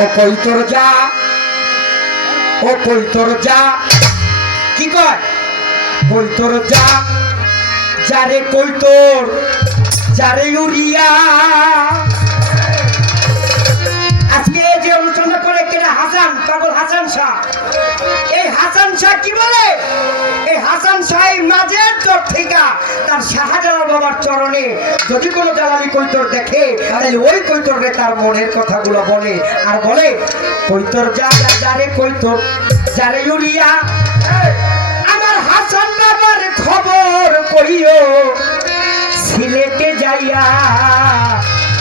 ও কই তোর যা, ও কই তোর যা, কি কয় কই তোর যা, যারে কই তোর যারে উড়িয়া। আজকে যে অনুষ্ঠানটা করে কেনা হাসান, পাগল হাসান শাহ, এই হাসান শাহ কি বলে, এই হাসান শাহ মাঝের চর থেকে তার শাহজালাল বাবার চরণে যদি কোনো জালালি কৈতর দেখে তাহলে ওই কৈতরে তার মনের কথাগুলো বলে আর বলে কৈতর যা যারে কৈতর যারে উড়িয়া। আমার হাসান বাবার খবর কইও সিলেটে যাইয়া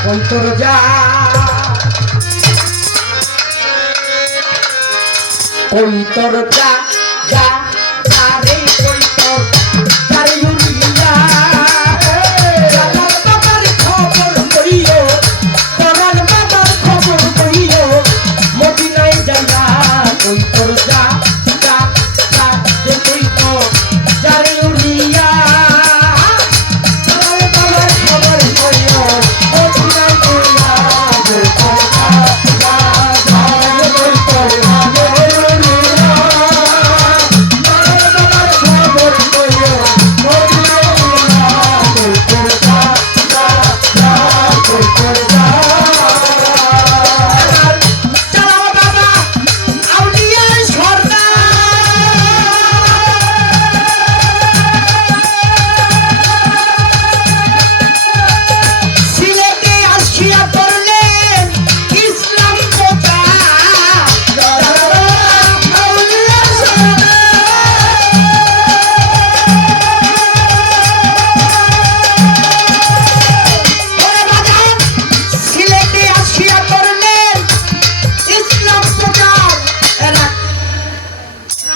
কৈতর যা, কৈতর যা যা যারে কৈতর যারে উড়িয়া। জালাল বাবার খবর কইও, পরাণ বাবার খবর কইও, মদিনায় যাইয়া কৈতর যা যা যারে কৈতর যারে উড়িয়া। জালাল বাবার খবর কইও, মদিনায় যাইয়া কৈতর যা যা যারে কৈতর যারে উড়িয়া।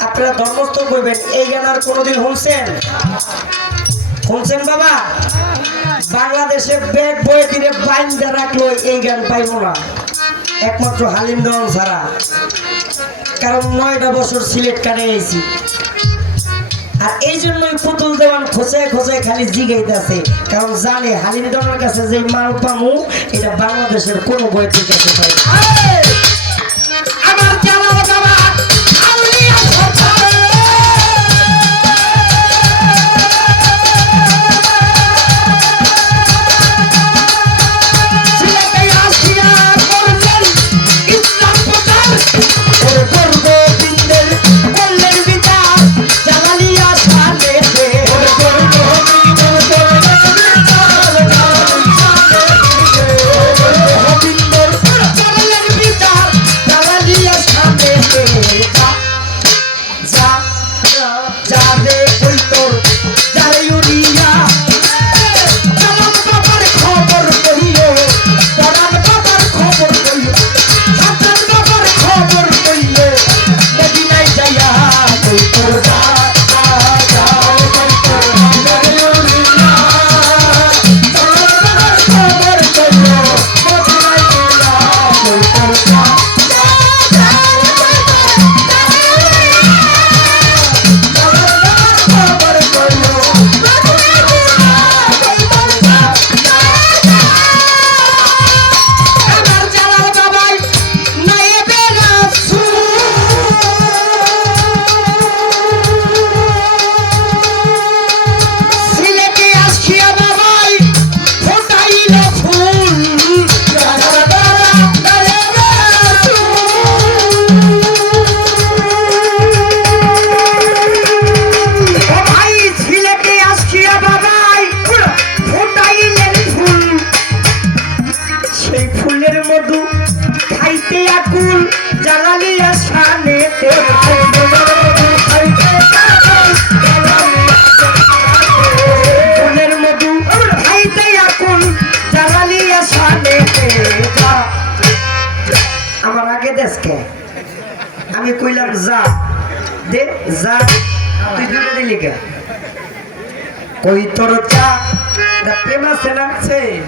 আপনারা ধর্মস্থ করবেন এই গান আর কোনোদিন শুনছেন? শুনছেন বাবা? বাংলাদেশে ব্যাগ বয়ে দিলে বাইন্দা রাখলো এই গান পাইব না একমাত্র হালিম দেওয়ান ছাড়া। কারণ 9টা বছর সিলেট কাটে গেছি আর এই জন্যই পুতুল দেওয়ান খোঁচায় খোঁচায় খালি জিগাইতেছে, কারণ জানে হালিম দেওয়ানের কাছে যে মাল পামু এটা বাংলাদেশের কোনো বইতে কাছে পাই। আমার জানা বাবা আউলিয়া সরকার সিলেটে আসিয়া করলেন ইসলাম প্রচার, ওরে করব বিন্দের করলেন বিচার জালালিয়া সালেতে, ওরে করব বিন্দের করলেন বিচার জালালিয়া সালেতে। যা যা যারে কৈতর যারে উড়িয়া। জালাল বাবার খবর কইও, পরাণ বাবার খবর কইও, হাসান বাবার খবর কইও, মদিনায় যাইয়া কৈতর যা যা যারে কৈতর যারে উড়িয়া। জালাল বাবার খবর কইও, মদিনায় যাইয়া কৈতর যা যা যারে কৈতর খবর কইও, মদিনায় যাইয়া কৈতর যা যা। আমার জালাল বাবাই নায়েবে রাসূল, সিলেটে আসিয়া বাবাই ফোটাইল ফুল। জালাল বাবা নায়েবে রাসূল, ও ভাই সিলেটে আসিয়া বাবাই ফোটাইলেন ফুল। সেই ফুলের মধু খাইতে আকুল জালালিয়া শানেতে, ফুলের মধু খাইতে আকুল জালালিয়া শানেতে। যা আমার আগে দেশকে আমি কইলাম যা দে যা, তুই দুটো দিলি কে কৈতর চা প্রেম আছে না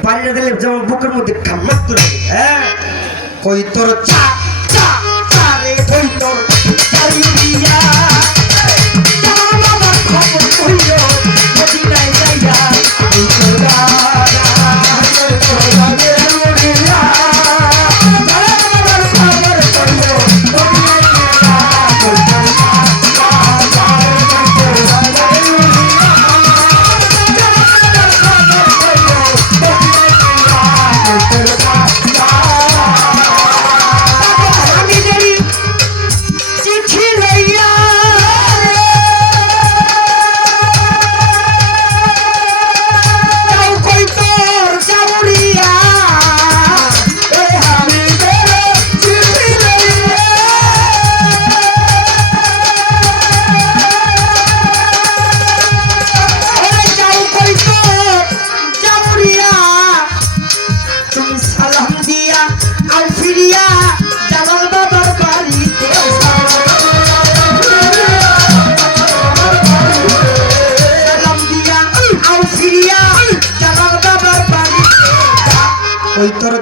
পানিটা দিলে যেমন বুকের মধ্যে খাম্মাক করে, হ্যাঁ কৈতর চা চা চারে কৈতর চারি উড়িয়া। জালাল বাবার খবর কইও, মদিনায় যাইয়া কৈতর যা যা কৈতর যারে উড়িয়া। জালাল বাবার খবর ওই তোর